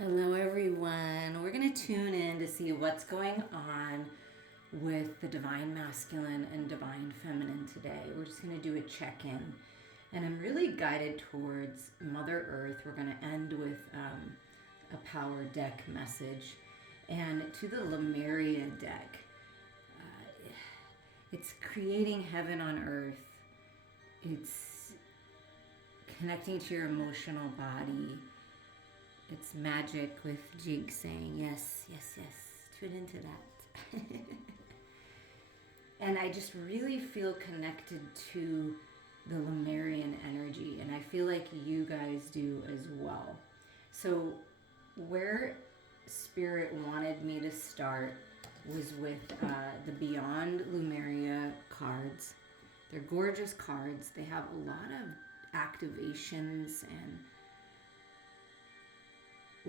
Hello, everyone. We're going to tune in to see what's going on with the divine masculine and divine feminine today. We're just going to do a check in. And I'm really guided towards Mother Earth. We're going to end with a power deck message. And to the Lemuria deck, it's creating heaven on earth, it's connecting to your emotional body. It's magic with Jake saying, yes, yes, yes, tune into that. And I just really feel connected to the Lemurian energy, and I feel like you guys do as well. So, where Spirit wanted me to start was with the Beyond Lemuria cards. They're gorgeous cards. They have a lot of activations and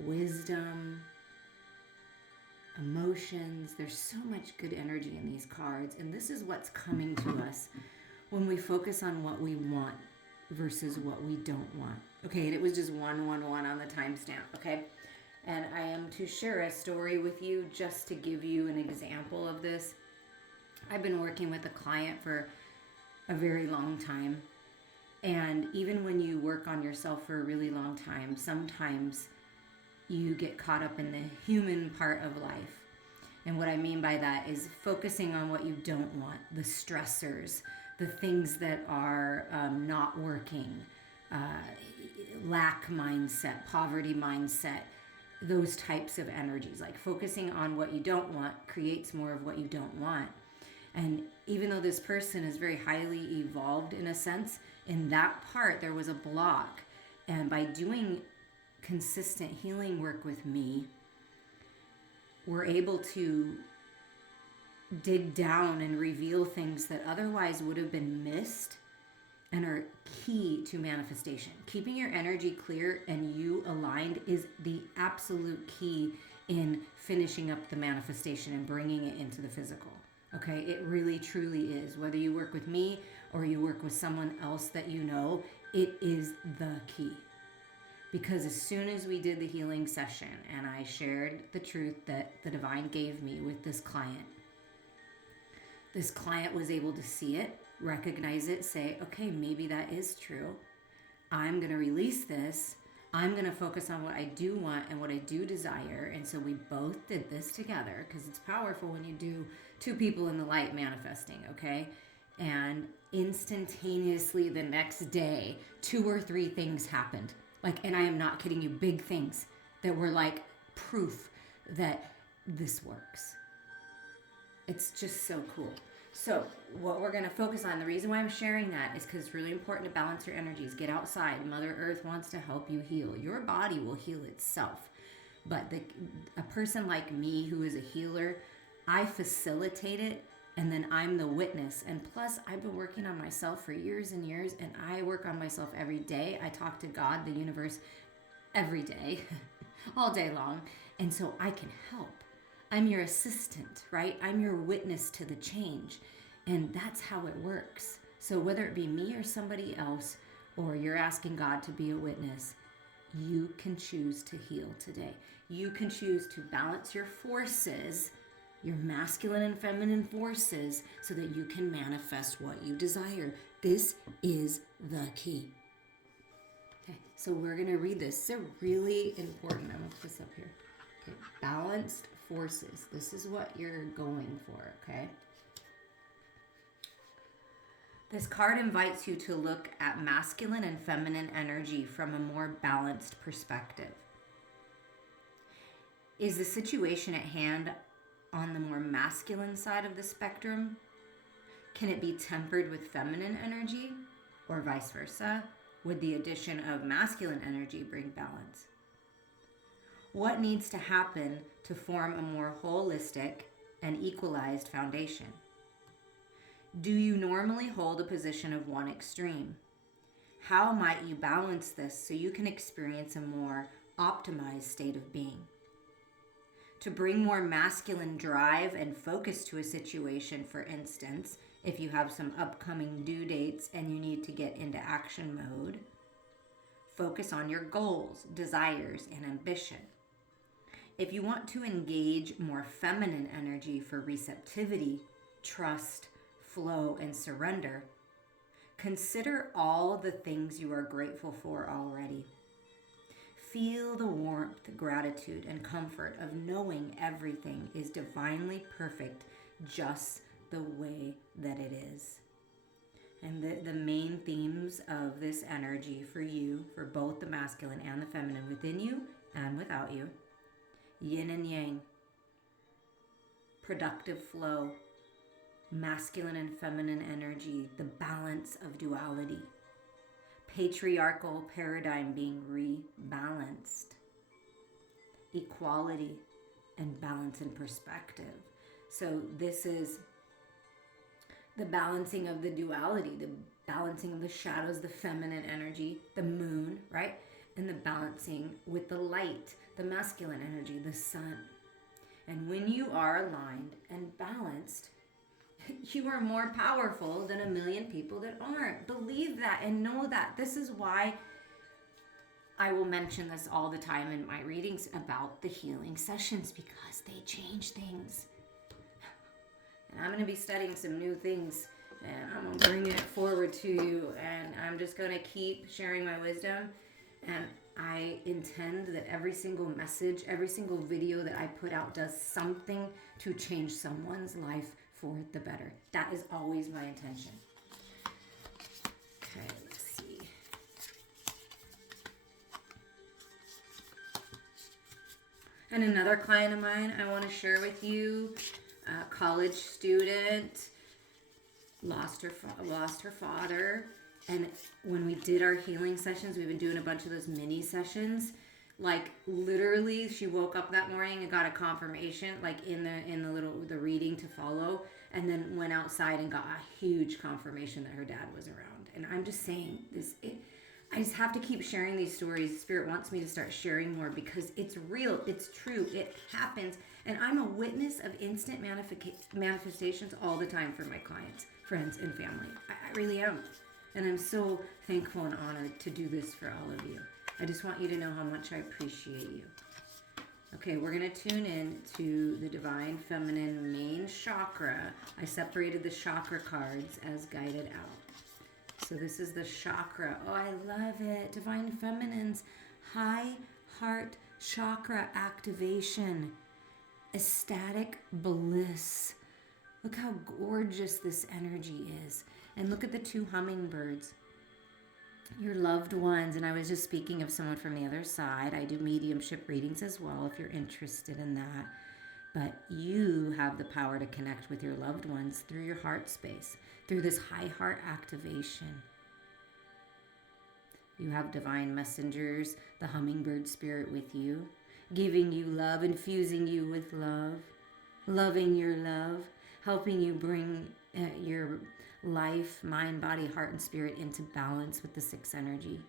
wisdom, emotions. There's so much good energy in these cards, and this is what's coming to us when we focus on what we want versus what we don't want. Okay, and it was just 111 on the timestamp, okay? And I am to share a story with you just to give you an example of this. I've been working with a client for a very long time, and even when you work on yourself for a really long time, sometimes you get caught up in the human part of life. And what I mean by that is focusing on what you don't want, the stressors, the things that are not working, lack mindset, poverty mindset, those types of energies. Like focusing on what you don't want creates more of what you don't want. And even though this person is very highly evolved in a sense, in that part there was a block. And by doing consistent healing work with me, we're able to dig down and reveal things that otherwise would have been missed and are key to manifestation. Keeping your energy clear and you aligned is the absolute key in finishing up the manifestation and bringing it into the physical. Okay, it really truly is. Whether you work with me or you work with someone else that you know, it is the key. Because as soon as we did the healing session and I shared the truth that the divine gave me with this client was able to see it, recognize it, say, okay, maybe that is true. I'm going to release this. I'm going to focus on what I do want and what I do desire. And so we both did this together because it's powerful when you do two people in the light manifesting, okay? And instantaneously the next day, 2 or 3 things happened. Like, and I am not kidding you, big things that were like proof that this works. It's just so cool. So what we're going to focus on, the reason why I'm sharing that is because it's really important to balance your energies. Get outside. Mother Earth wants to help you heal. Your body will heal itself. But a person like me who is a healer, I facilitate it, and then I'm the witness. And plus, I've been working on myself for years and years, and I work on myself every day. I talk to God, the universe, every day, all day long. And so I can help. I'm your assistant, right? I'm your witness to the change. And that's how it works. So whether it be me or somebody else, or you're asking God to be a witness, you can choose to heal today. You can choose to balance your forces, your masculine and feminine forces, so that you can manifest what you desire. This is the key. Okay, so we're going to read this. It's really important. I'm going to put this up here. Okay, balanced forces. This is what you're going for, okay? This card invites you to look at masculine and feminine energy from a more balanced perspective. Is the situation at hand on the more masculine side of the spectrum? Can it be tempered with feminine energy, or vice versa? Would the addition of masculine energy bring balance? What needs to happen to form a more holistic and equalized foundation? Do you normally hold a position of one extreme? How might you balance this so you can experience a more optimized state of being? To bring more masculine drive and focus to a situation, for instance, if you have some upcoming due dates and you need to get into action mode, focus on your goals, desires, and ambition. If you want to engage more feminine energy for receptivity, trust, flow, and surrender, consider all the things you are grateful for already. Feel the warmth, gratitude, and comfort of knowing everything is divinely perfect just the way that it is. And the main themes of this energy for you, for both the masculine and the feminine within you and without you: yin and yang, productive flow, masculine and feminine energy, the balance of duality, patriarchal paradigm being rebalanced, equality, and balance in perspective. So this is the balancing of the duality, the balancing of the shadows, the feminine energy, the moon, right? And the balancing with the light, the masculine energy, the sun. And when you are aligned and balanced, you are more powerful than a million people that aren't. Believe that and know that. This is why I will mention this all the time in my readings about the healing sessions, because they change things. And I'm going to be studying some new things, and I'm going to bring it forward to you, and I'm just going to keep sharing my wisdom. And I intend that every single message, every single video that I put out does something to change someone's life for the better. That is always my intention. Okay, let's see. And another client of mine I want to share with you, a college student, lost her father. And when we did our healing sessions, we've been doing a bunch of those mini sessions. Like literally, she woke up that morning and got a confirmation, like in the reading to follow, and then went outside and got a huge confirmation that her dad was around. And I'm just saying this. I just have to keep sharing these stories. Spirit wants me to start sharing more because it's real, it's true, it happens, and I'm a witness of instant manifestations all the time for my clients, friends, and family. I really am. And I'm so thankful and honored to do this for all of you. I just want you to know how much I appreciate you. Okay, we're going to tune in to the Divine Feminine main chakra. I separated the chakra cards as guided out. So this is the chakra. Oh, I love it. Divine Feminine's high heart chakra activation. Ecstatic bliss. Look how gorgeous this energy is. And look at the two hummingbirds. Your loved ones. And I was just speaking of someone from the other side. I do mediumship readings as well if you're interested in that. But you have the power to connect with your loved ones through your heart space, through this high heart activation. You have divine messengers, the hummingbird spirit with you, giving you love, infusing you with love, loving your love, helping you bring your life, mind, body, heart, and spirit into balance with the sixth energy.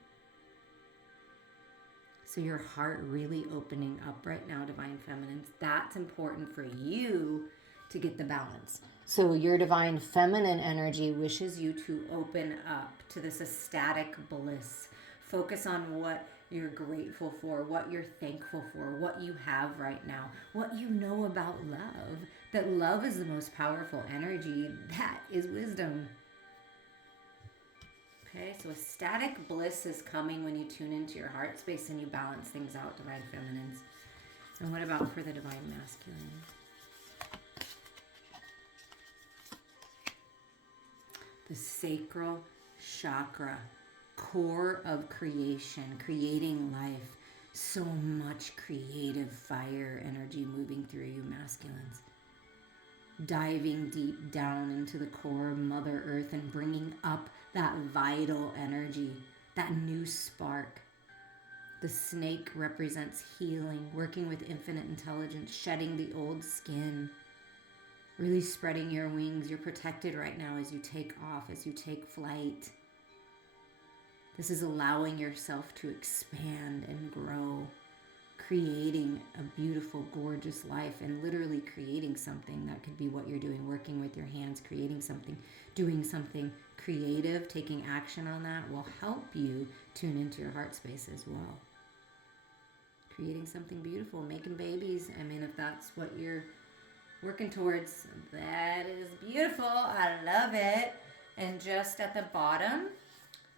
So your heart really opening up right now, Divine Feminines. That's important for you to get the balance. So your Divine Feminine energy wishes you to open up to this ecstatic bliss. Focus on what you're grateful for, what you're thankful for, what you have right now, what you know about love. That love is the most powerful energy. That is wisdom. Okay, so ecstatic bliss is coming when you tune into your heart space and you balance things out, Divine Feminines. And what about for the Divine Masculine? The sacral chakra, core of creation, creating life. So much creative fire energy moving through you, masculines. Diving deep down into the core of Mother Earth and bringing up that vital energy, that new spark. The snake represents healing, working with infinite intelligence, shedding the old skin, really spreading your wings. You're protected right now as you take off, as you take flight. This is allowing yourself to expand and grow, creating a beautiful, gorgeous life, and literally creating something. That could be what you're doing, working with your hands, creating something, doing something creative, taking action on that will help you tune into your heart space as well. creating something beautiful, making babies. I mean, if that's what you're working towards, that is beautiful. I love it. And just at the bottom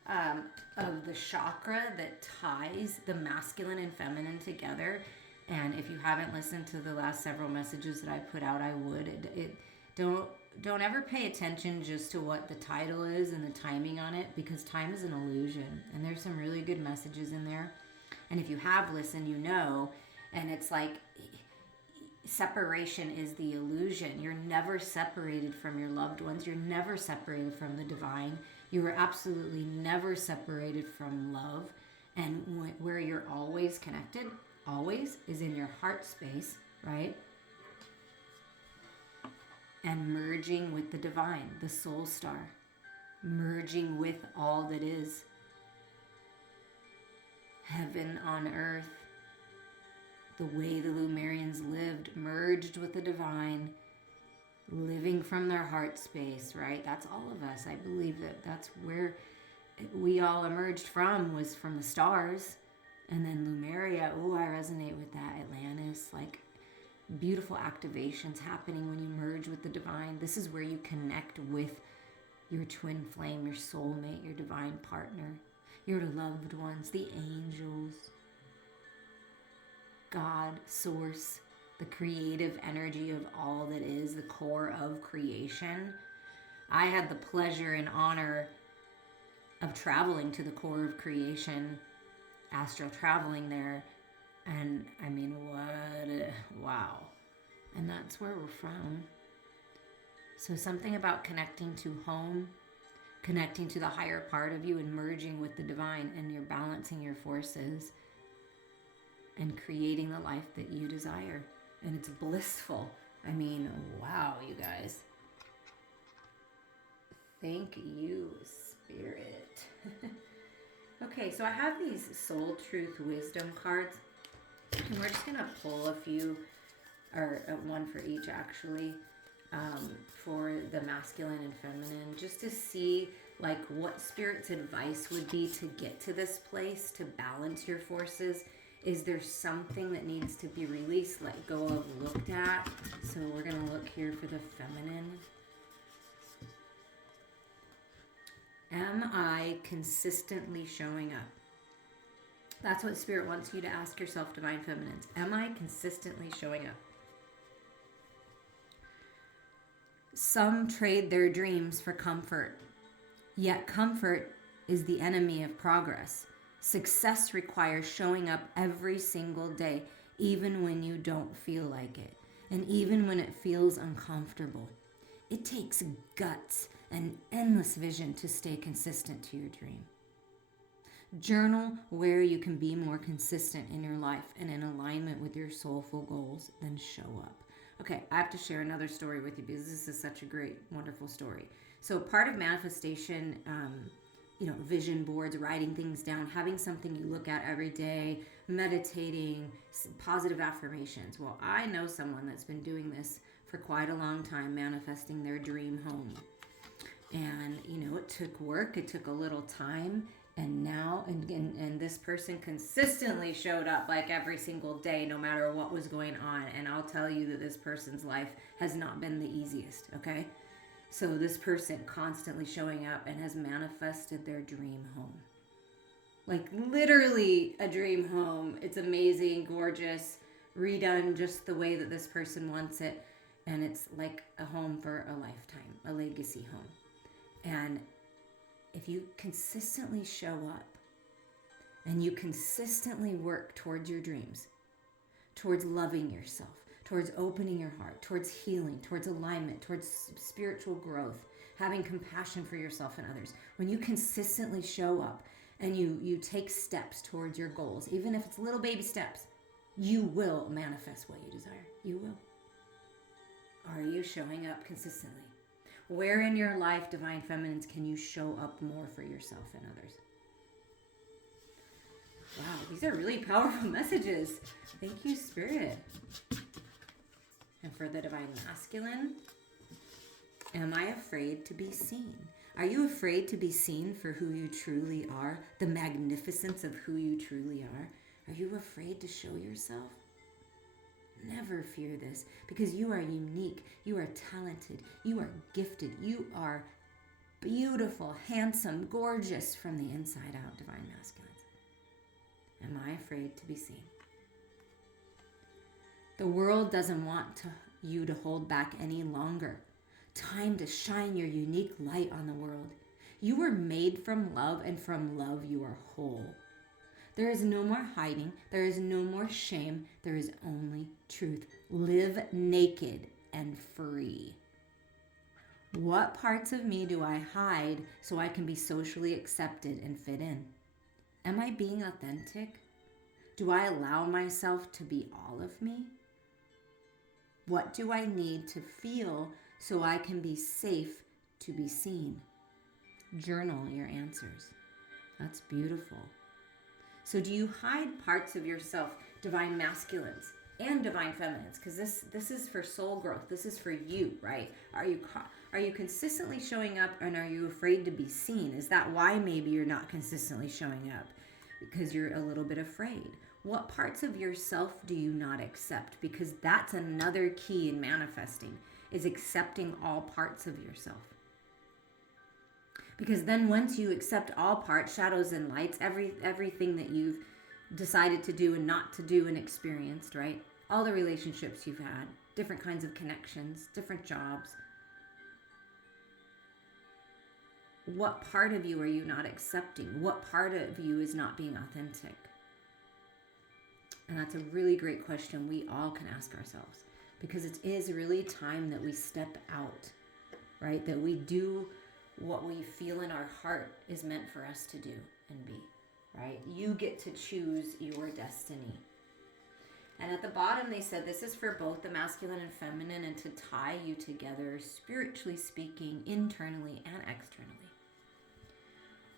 of the chakra that ties the masculine and feminine together, and if you haven't listened to the last several messages that I put out, I would. Don't ever pay attention just to what the title is and the timing on it, because time is an illusion, and there's some really good messages in there. And if you have listened, you know, and it's like separation is the illusion. You're never separated from your loved ones. You're never separated from the divine. You are absolutely never separated from love. And where you're always connected, always, is in your heart space, right? And merging with the divine, the soul star, merging with all that is. Heaven on earth, the way the Lumerians lived, merged with the divine, living from their heart space, right? That's all of us. I believe that's where we all emerged from, was from the stars. And then Lemuria, oh, I resonate with that. Atlantis, like beautiful activations happening when you merge with the divine. This is where you connect with your twin flame, your soulmate, your divine partner, your loved ones, the angels, God, source, the creative energy of all that is, the core of creation. I had the pleasure and honor of traveling to the core of creation, astral traveling there. And I mean, wow. And that's where we're from. So something about connecting to home, connecting to the higher part of you and merging with the divine, and you're balancing your forces and creating the life that you desire. And it's blissful. I mean, wow, you guys. Thank you, Spirit. Okay, so I have these Soul Truth Wisdom cards. And we're just going to pull a few, or one for each actually, for the masculine and feminine, just to see like what Spirit's advice would be to get to this place, to balance your forces. Is there something that needs to be released, let go of, looked at? So we're going to look here for the feminine. Am I consistently showing up? That's what Spirit wants you to ask yourself, Divine Feminines. Am I consistently showing up? Some trade their dreams for comfort, yet comfort is the enemy of progress. Success requires showing up every single day, even when you don't feel like it, and even when it feels uncomfortable. It takes guts and endless vision to stay consistent to your dream. Journal where you can be more consistent in your life and in alignment with your soulful goals, then show up. Okay, I have to share another story with you because this is such a great, wonderful story. So part of manifestation, vision boards, writing things down, having something you look at every day, meditating, positive affirmations. Well, I know someone that's been doing this for quite a long time, manifesting their dream home. And, it took work, it took a little time. And now, and this person consistently showed up like every single day, no matter what was going on. And I'll tell you that this person's life has not been the easiest, okay? So this person constantly showing up and has manifested their dream home. Like literally a dream home. It's amazing, gorgeous, redone just the way that this person wants it. And it's like a home for a lifetime, a legacy home. And if you consistently show up and you consistently work towards your dreams, towards loving yourself, towards opening your heart, towards healing, towards alignment, towards spiritual growth, having compassion for yourself and others, when you consistently show up and you take steps towards your goals, even if it's little baby steps, you will manifest what you desire. You will. Are you showing up consistently? Where in your life, Divine Feminines, can you show up more for yourself and others? Wow, these are really powerful messages. Thank you, Spirit. And for the Divine Masculine, am I afraid to be seen? Are you afraid to be seen for who you truly are? The magnificence of who you truly are? Are you afraid to show yourself? Never fear this, because you are unique, you are talented, you are gifted, you are beautiful, handsome, gorgeous from the inside out, divine masculines. Am I afraid to be seen? The world doesn't want you to hold back any longer. Time to shine your unique light on the world. You were made from love, and from love you are whole. There is no more hiding. There is no more shame. There is only truth. Live naked and free. What parts of me do I hide so I can be socially accepted and fit in? Am I being authentic? Do I allow myself to be all of me? What do I need to feel so I can be safe to be seen? Journal your answers. That's beautiful. So do you hide parts of yourself, divine masculines and divine feminines? Because this is for soul growth. This is for you, right? Are you consistently showing up, and are you afraid to be seen? Is that why maybe you're not consistently showing up? Because you're a little bit afraid. What parts of yourself do you not accept? Because that's another key in manifesting, is accepting all parts of yourself. Because then once you accept all parts, shadows and lights, everything that you've decided to do and not to do and experienced, right? All the relationships you've had, different kinds of connections, different jobs. What part of you are you not accepting? What part of you is not being authentic? And that's a really great question we all can ask ourselves, because it is really time that we step out, right? That we do what we feel in our heart is meant for us to do and be, right? You get to choose your destiny. And at the bottom, they said this is for both the masculine and feminine, and to tie you together, spiritually speaking, internally and externally.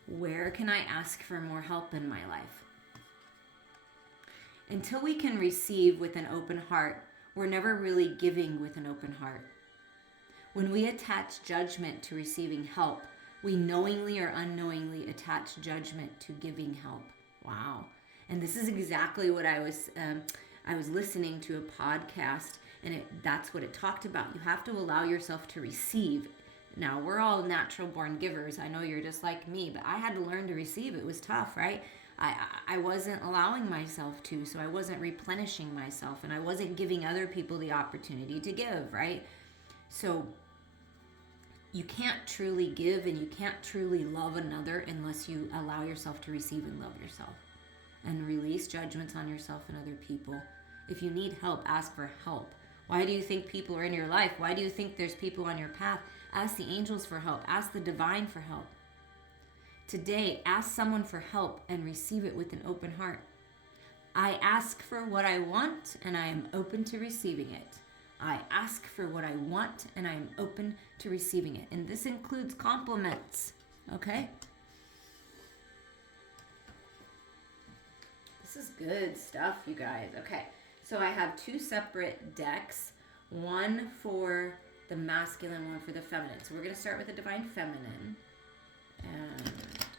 Where can I ask for more help in my life? Until we can receive with an open heart, we're never really giving with an open heart. When we attach judgment to receiving help, we knowingly or unknowingly attach judgment to giving help. Wow. And this is exactly what I was listening to a podcast, and that's what it talked about. You have to allow yourself to receive. Now, we're all natural born givers. I know you're just like me, but I had to learn to receive. It was tough, right? I wasn't allowing myself to, so I wasn't replenishing myself, and I wasn't giving other people the opportunity to give, right? So you can't truly give and you can't truly love another unless you allow yourself to receive and love yourself and release judgments on yourself and other people. If you need help, ask for help. Why do you think people are in your life? Why do you think there's people on your path? Ask the angels for help. Ask the divine for help. Today, ask someone for help and receive it with an open heart. I ask for what I want, and I am open to receiving it. I ask for what I want, and I am open to receiving it. And this includes compliments, okay? This is good stuff, you guys. Okay, so I have two separate decks, one for the masculine, one for the feminine. So we're going to start with the divine feminine. And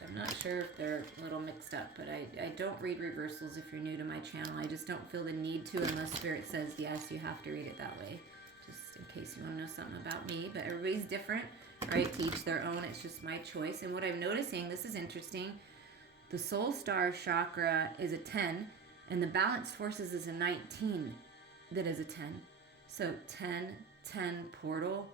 I'm not sure if they're a little mixed up, but I don't read reversals if you're new to my channel. I just don't feel the need to unless Spirit says, yes, you have to read it that way. Just in case you want to know something about me. But everybody's different, right? To each their own. It's just my choice. And what I'm noticing, this is interesting, the soul star chakra is a 10, and the balanced forces is a 19 that is a 10. So 10 portal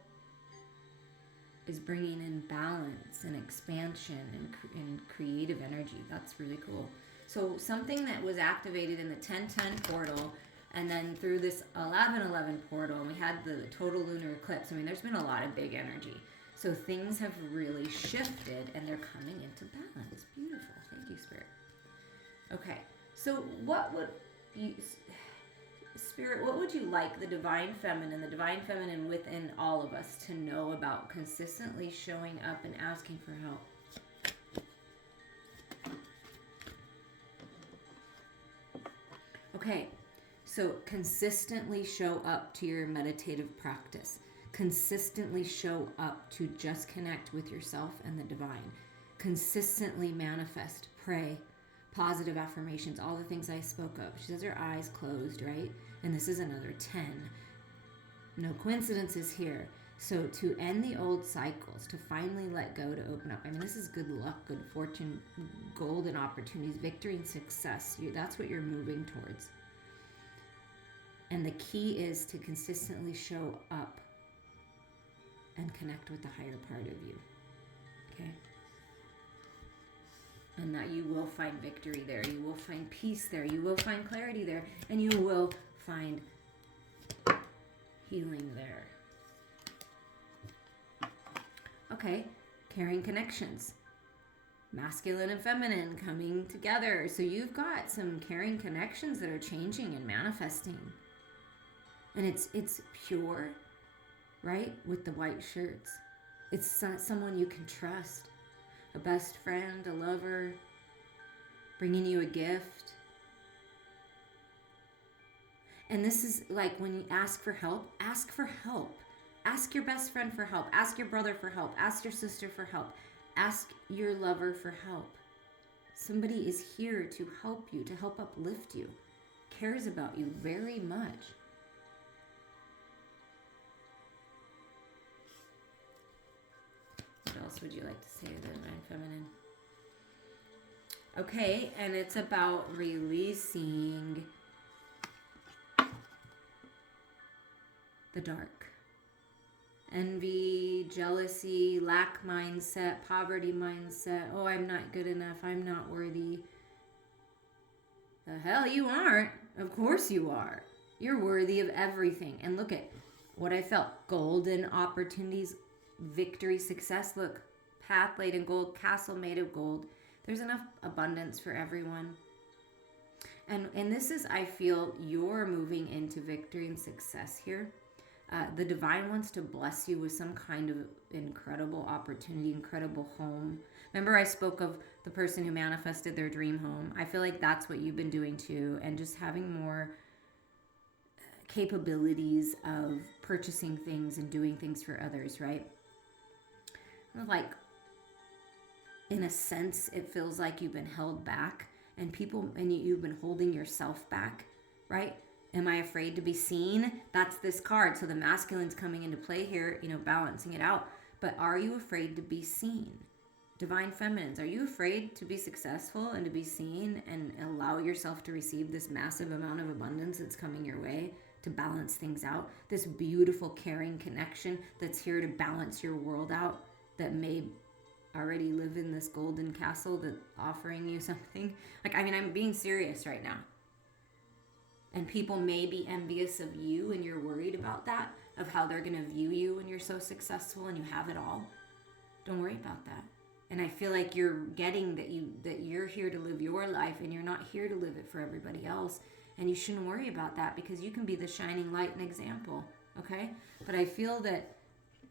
is bringing in balance and expansion and creative energy. That's really cool. So something that was activated in the 10-10 portal, and then through this 11-11 portal, and we had the total lunar eclipse. I mean, there's been a lot of big energy. So things have really shifted, and they're coming into balance. Beautiful. Thank you, Spirit. Okay, so what would you... Spirit, what would you like the divine feminine within all of us to know about consistently showing up and asking for help? Okay, so consistently show up to your meditative practice. Consistently show up to just connect with yourself and the divine. Consistently manifest, pray, positive affirmations, all the things I spoke of. She has her eyes closed, right? And this is another 10. No coincidences here. So to end the old cycles, to finally let go, to open up. I mean, this is good luck, good fortune, golden opportunities, victory and success. That's what you're moving towards. And the key is to consistently show up and connect with the higher part of you. Okay? And that you will find victory there. You will find peace there. You will find clarity there. And you will find healing there. Okay, caring connections. Masculine and feminine coming together. So you've got some caring connections that are changing and manifesting. And it's pure, right? With the white shirts. It's someone you can trust. A best friend, a lover, bringing you a gift. And this is like when you ask for help, ask for help. Ask your best friend for help. Ask your brother for help. Ask your sister for help. Ask your lover for help. Somebody is here to help you, to help uplift you, cares about you very much. What else would you like to say to the Divine Feminine? Okay, and it's about releasing the dark. Envy, jealousy, lack mindset, poverty mindset. Oh, I'm not good enough. I'm not worthy. The hell you aren't. Of course you are. You're worthy of everything. And look at what I felt. Golden opportunities, victory, success. Look, path laid in gold, castle made of gold. There's enough abundance for everyone. And this is, I feel, you're moving into victory and success here. The divine wants to bless you with some kind of incredible opportunity, incredible home. Remember I spoke of the person who manifested their dream home? I feel like that's what you've been doing too, and just having more capabilities of purchasing things and doing things for others, right? Like, in a sense, it feels like you've been held back and you've been holding yourself back, right? Am I afraid to be seen? That's this card. So the masculine's coming into play here, balancing it out. But are you afraid to be seen? Divine feminines, are you afraid to be successful and to be seen and allow yourself to receive this massive amount of abundance that's coming your way to balance things out? This beautiful, caring connection that's here to balance your world out, that may already live in this golden castle that's offering you something. I'm being serious right now. And people may be envious of you, and you're worried about that, of how they're going to view you when you're so successful and you have it all. Don't worry about that. And I feel like you're getting that you're here to live your life, and you're not here to live it for everybody else. And you shouldn't worry about that, because you can be the shining light and example, okay? But I feel that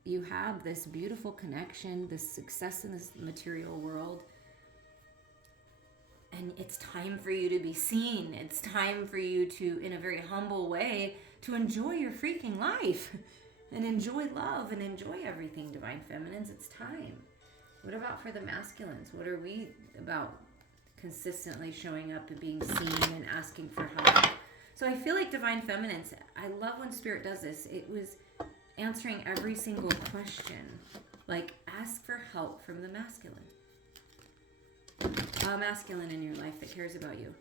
you have this beautiful connection, this success in this material world. And it's time for you to be seen. It's time for you to, in a very humble way, to enjoy your freaking life and enjoy love and enjoy everything, Divine Feminines. It's time. What about for the masculines? What are we about? Consistently showing up and being seen and asking for help. So I feel like Divine Feminines, I love when Spirit does this. It was answering every single question. Like, ask for help from the masculine. A masculine in your life that cares about you.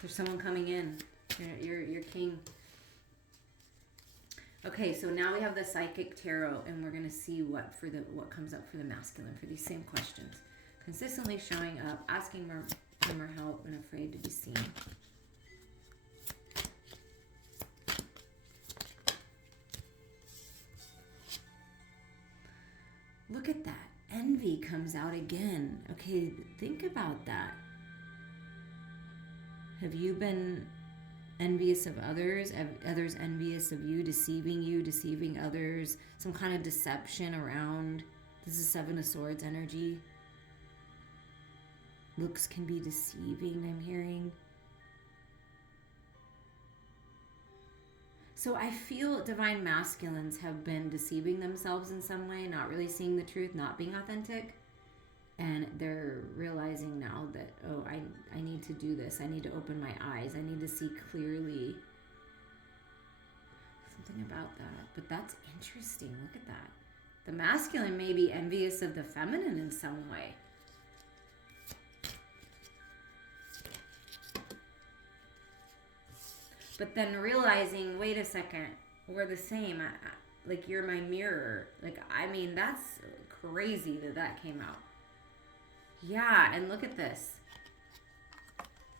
There's someone coming in. You're king. Okay, so now we have the Psychic Tarot, and we're going to see what comes up for the masculine for these same questions. Consistently showing up, asking for more help, and afraid to be seen. Look at that. Envy comes out again. Okay, think about that. Have you been envious of others? Have others envious of you, deceiving others? Some kind of deception around. This is Seven of Swords energy. Looks can be deceiving, I'm hearing. So I feel divine masculines have been deceiving themselves in some way, not really seeing the truth, not being authentic. And they're realizing now that, oh, I need to do this. I need to open my eyes. I need to see clearly. Something about that. But that's interesting. Look at that. The masculine may be envious of the feminine in some way. But then realizing, wait a second, we're the same. Like, you're my mirror. Like, I mean, that's crazy that came out. Yeah, and look at this.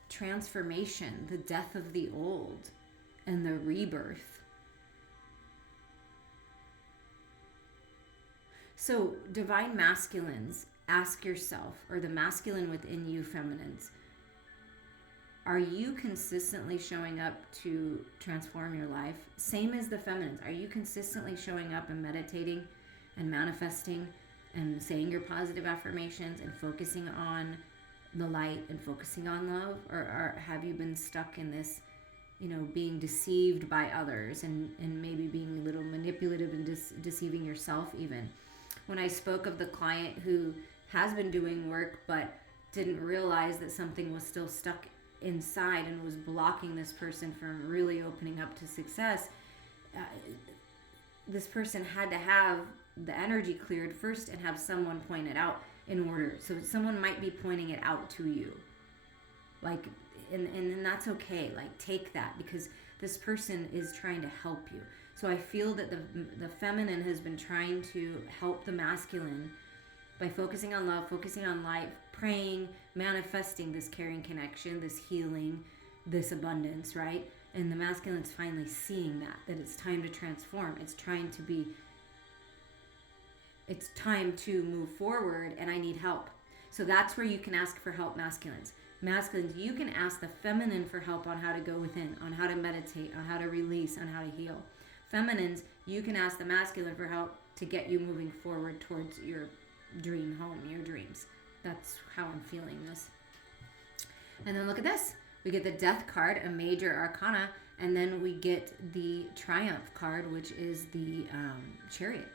Transformation, the death of the old, and the rebirth. So, divine masculines, ask yourself, or the masculine within you feminines, are you consistently showing up to transform your life? Same as the feminines. Are you consistently showing up and meditating and manifesting and saying your positive affirmations and focusing on the light and focusing on love? Or have you been stuck in this, being deceived by others and maybe being a little manipulative and deceiving yourself even? When I spoke of the client who has been doing work but didn't realize that something was still stuck inside and was blocking this person from really opening up to success, this person had to have the energy cleared first and have someone point it out in order. So someone might be pointing it out to you. Like, and that's okay. Like, take that, because this person is trying to help you. So I feel that the feminine has been trying to help the masculine by focusing on love, focusing on life, praying, manifesting this caring connection, this healing, this abundance, right? And the masculine is finally seeing that it's time to transform. It's time to move forward, and I need help. So that's where you can ask for help, masculines. Masculines, you can ask the feminine for help on how to go within, on how to meditate, on how to release, on how to heal. Feminines, you can ask the masculine for help to get you moving forward towards your dream home, your dreams. That's how I'm feeling this. And then look at this. We get the Death card, a major arcana, and then we get the Triumph card, which is the Chariot.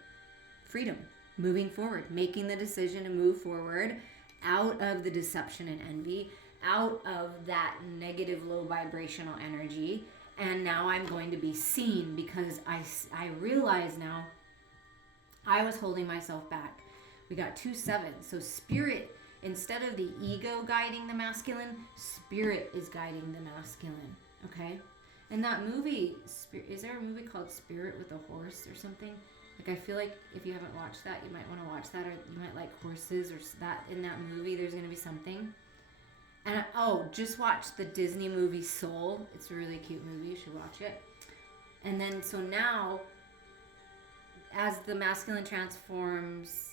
Freedom, moving forward, making the decision to move forward out of the deception and envy, out of that negative low vibrational energy. And now I'm going to be seen, because I realize now I was holding myself back. We got 2 7s. So spirit, instead of the ego guiding the masculine, spirit is guiding the masculine. Okay? And that movie, is there a movie called Spirit with a Horse or something? Like, I feel like if you haven't watched that, you might want to watch that, or you might like horses, or that in that movie, there's going to be something. And just watch the Disney movie Soul. It's a really cute movie. You should watch it. And then, so now, as the masculine transforms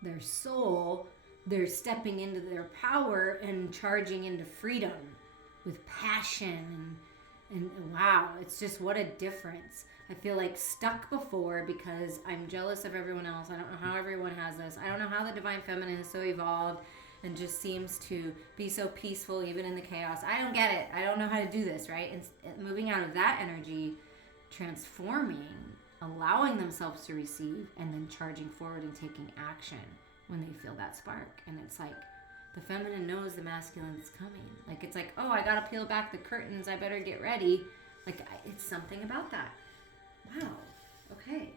their soul, they're stepping into their power and charging into freedom with passion. And wow, it's just, what a difference. I feel like stuck before because I'm jealous of everyone else. I don't know how everyone has this. I don't know how the divine feminine is so evolved and just seems to be so peaceful even in the chaos. I don't get it. I don't know how to do this, right? And moving out of that energy, transforming, allowing themselves to receive, and then charging forward and taking action when they feel that spark. And it's like the feminine knows the masculine is coming. Like, it's like, oh, I gotta peel back the curtains. I better get ready. Like, it's something about that. Wow. Okay.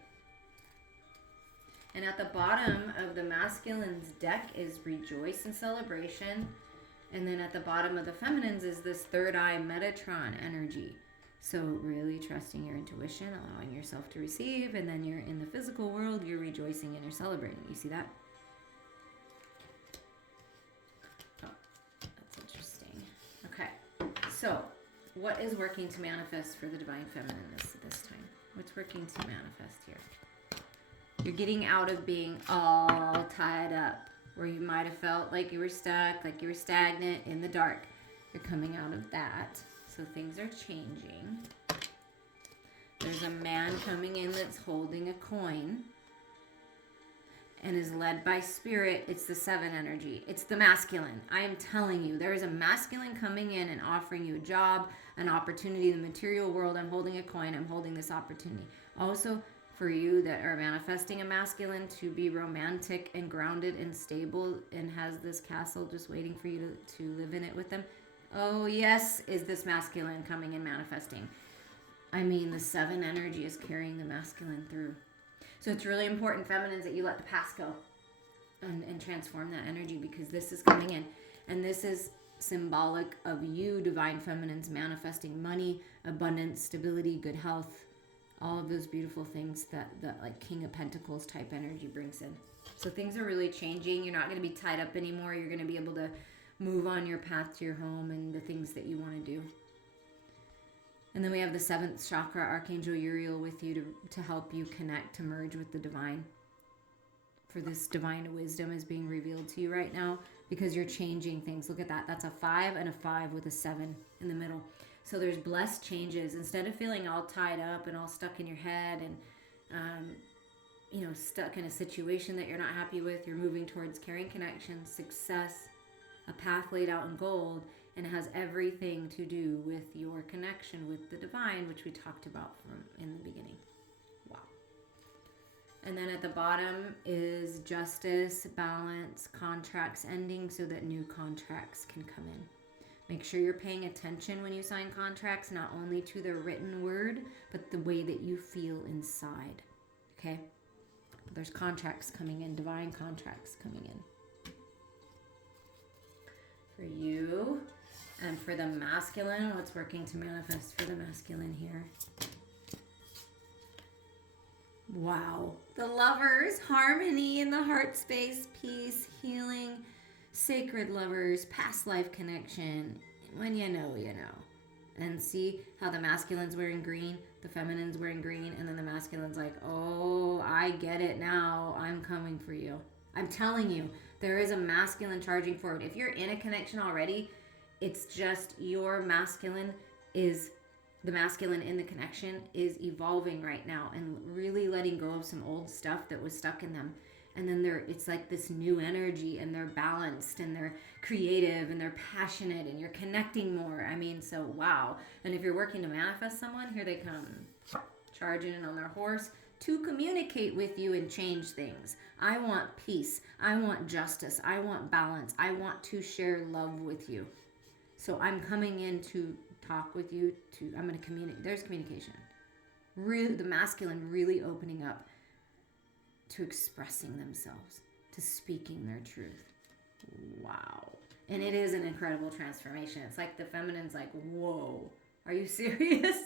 And at the bottom of the masculine's deck is rejoice and celebration. And then at the bottom of the feminine's is this third eye Metatron energy. So really trusting your intuition, allowing yourself to receive, and then you're in the physical world, you're rejoicing and you're celebrating. You see that? Oh, that's interesting. Okay. So what is working to manifest for the divine feminine this time? What's working to manifest here? You're getting out of being all tied up, where you might have felt like you were stuck, like you were stagnant in the dark. You're coming out of that. So things are changing. There's a man coming in that's holding a coin and is led by spirit. It's the 7 energy. It's the masculine. I am telling you, there is a masculine coming in and offering you a job, an opportunity in the material world. I'm holding a coin. I'm holding this opportunity. Also, For you that are manifesting a masculine to be romantic and grounded and stable and has this castle just waiting for you to live in it with them. Oh, yes, is this masculine coming and manifesting. I mean, the 7 energy is carrying the masculine through. So it's really important, feminines, that you let the past go and transform that energy, because this is coming in. And this is symbolic of you, divine feminines, manifesting money, abundance, stability, good health, all of those beautiful things that like King of Pentacles type energy brings in. So things are really changing. You're not going to be tied up anymore. You're going to be able to move on your path to your home and the things that you want to do. And then we have the 7th chakra, Archangel Uriel, with you to help you connect, to merge with the divine. For this divine wisdom is being revealed to you right now, because you're changing things. Look at that. That's a 5 and a 5 with a 7 in the middle. So there's blessed changes. Instead of feeling all tied up and all stuck in your head and, stuck in a situation that you're not happy with, you're moving towards caring connection, success, a path laid out in gold, and it has everything to do with your connection with the divine, which we talked about from in the beginning. Wow. And then at the bottom is justice, balance, contracts ending so that new contracts can come in. Make sure you're paying attention when you sign contracts, not only to the written word, but the way that you feel inside. Okay? There's contracts coming in, divine contracts coming in. For you and for the masculine, what's working to manifest for the masculine here? Wow. The Lovers, harmony in the heart space, peace, healing, sacred lovers, past life connection. When you know, you know. And see how the masculine's wearing green, the feminine's wearing green, and then the masculine's like, oh, I get it now. I'm coming for you. I'm telling you, there is a masculine charging forward. If you're in a connection already, it's just your masculine is, the masculine in the connection is evolving right now and really letting go of some old stuff that was stuck in them. And then it's like this new energy, and they're balanced and they're creative and they're passionate and you're connecting more. I mean, so wow. And if you're working to manifest someone, here they come, charging in on their horse to communicate with you and change things. I want peace. I want justice. I want balance. I want to share love with you. So I'm coming in to talk with you. I'm going to communicate. There's communication. Really, the masculine really opening up to expressing themselves, to speaking their truth. Wow. And it is an incredible transformation. It's like the feminine's like, whoa, are you serious?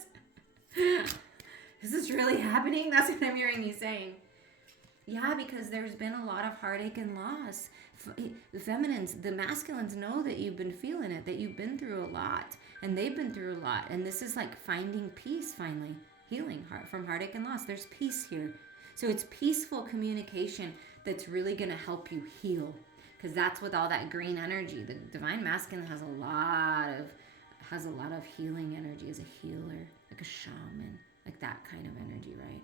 Is this really happening? That's what I'm hearing you saying. Yeah, because there's been a lot of heartache and loss. The feminines, the masculines know that you've been feeling it, that you've been through a lot, and they've been through a lot. And this is like finding peace finally, healing from heartache and loss. There's peace here. So it's peaceful communication that's really going to help you heal, because that's with all that green energy. The divine masculine has a lot of healing energy, as a healer, like a shaman, like that kind of energy, right?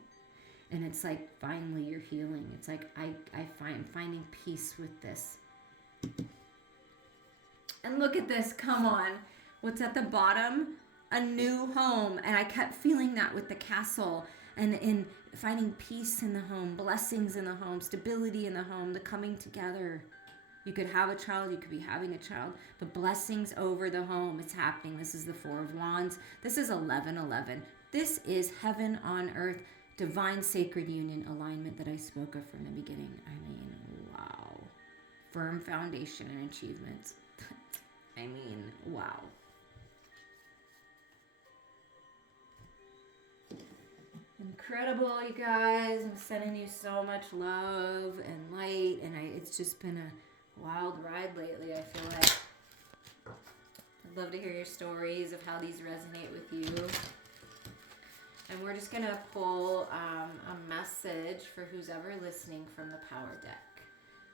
And it's like finally you're healing. It's like I'm finding peace with this. And look at this, come on. What's at the bottom? A new home. And I kept feeling that with the castle, and in finding peace in the home, blessings in the home, stability in the home, the coming together. You could have a child, you could be having a child, but blessings over the home. It's happening. This is the 4 of Wands. This is 11:11. This is heaven on earth, divine sacred union alignment that I spoke of from the beginning. I mean, wow. Firm foundation and achievements. I mean, wow. Incredible, you guys. I'm sending you so much love and light, and it's just been a wild ride lately, I feel like. I'd love to hear your stories of how these resonate with you. And we're just going to pull a message for who's ever listening from the power deck.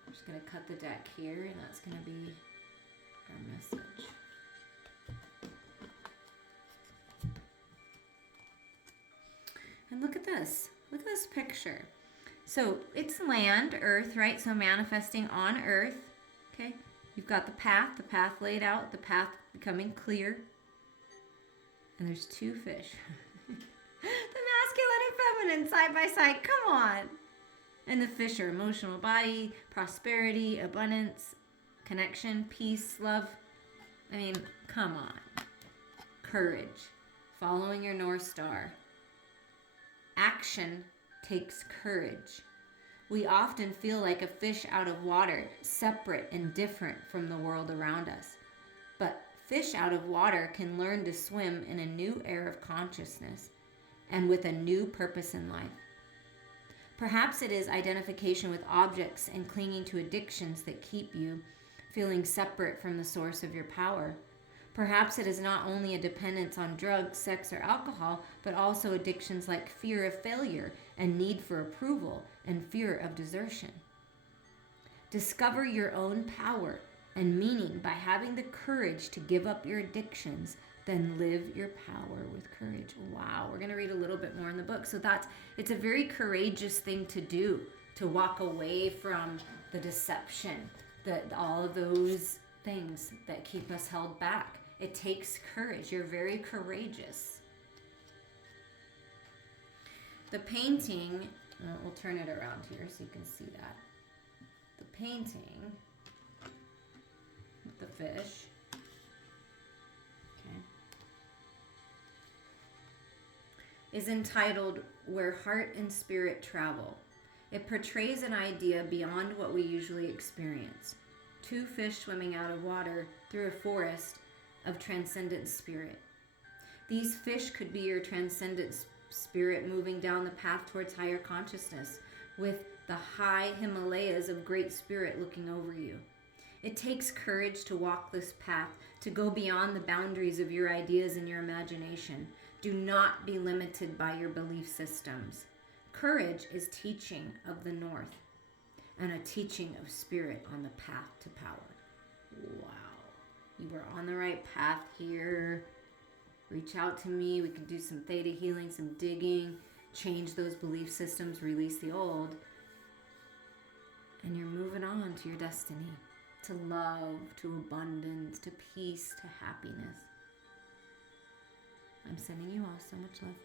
I'm just going to cut the deck here, and that's going to be our message. And look at this. Look at this picture. So it's land, earth, right? So manifesting on earth. Okay. You've got the path laid out, the path becoming clear. And there's 2 fish. The masculine and fishermen side by side. Come on. And the fish are emotional body, prosperity, abundance, connection, peace, love. I mean, come on. Courage. Following your North Star. Action takes courage. We often feel like a fish out of water, separate and different from the world around us. But fish out of water can learn to swim in a new air of consciousness and with a new purpose in life. Perhaps it is identification with objects and clinging to addictions that keep you feeling separate from the source of your power. Perhaps it is not only a dependence on drugs, sex, or alcohol, but also addictions like fear of failure and need for approval and fear of desertion. Discover your own power and meaning by having the courage to give up your addictions, then live your power with courage. Wow, we're going to read a little bit more in the book. So it's a very courageous thing to do, to walk away from the deception, all of those things that keep us held back. It takes courage. You're very courageous. The painting, we'll turn it around here so you can see that. The painting with the fish. Okay. Is entitled Where Heart and Spirit Travel. It portrays an idea beyond what we usually experience. Two fish swimming out of water through a forest of transcendent spirit. These fish could be your transcendent spirit moving down the path towards higher consciousness with the high Himalayas of great spirit looking over you. It takes courage to walk this path, to go beyond the boundaries of your ideas and your imagination. Do not be limited by your belief systems. Courage is teaching of the North and a teaching of spirit on the path to power. Wow. You are on the right path here. Reach out to me. We can do some theta healing, some digging, change those belief systems, release the old. And you're moving on to your destiny, to love, to abundance, to peace, to happiness. I'm sending you all so much love.